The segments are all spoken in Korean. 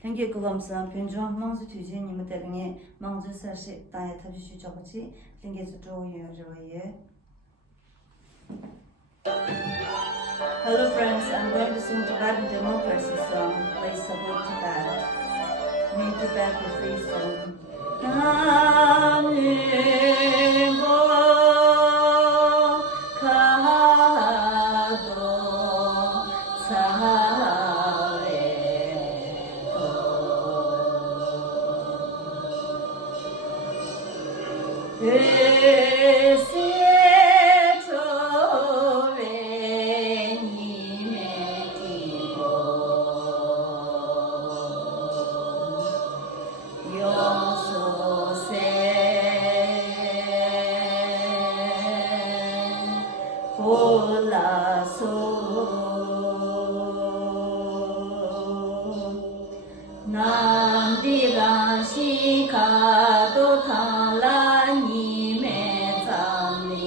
현재 그감사 변종 망주 뒤진 님의 대응에 망주 사실 다에 타주시 저거지 링게스 조여줘예. Hello friends, I'm going to sing Tibetan democracy song Place About Tibet. May Tibet be free soon. 남디라시 가도 달라님의 장미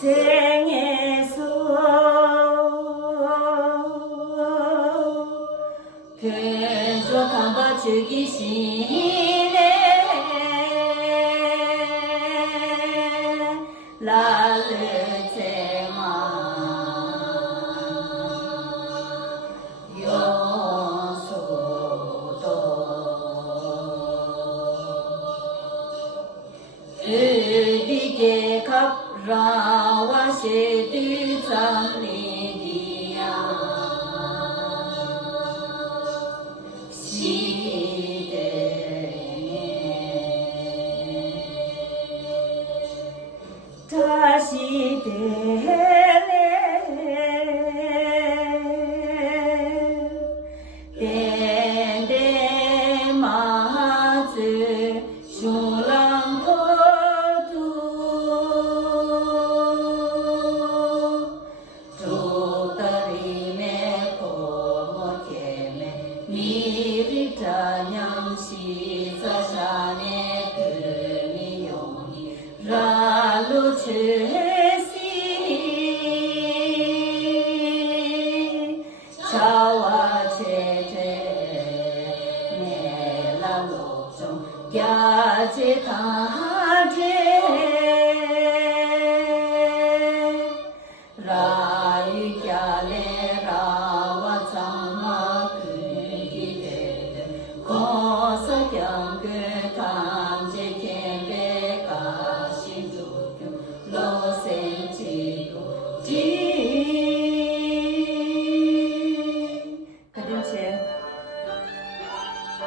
생에서 쾌적한 바 즐기시네 라르제마 요소도 의디게 갑라와 시드 장리디야 다시 되네 땡땡 마즈 슈랑토두 도다리메 포모케메 미리타냥 시사샤네 금이용이 라루체시 자와체제 내라로좀 야제다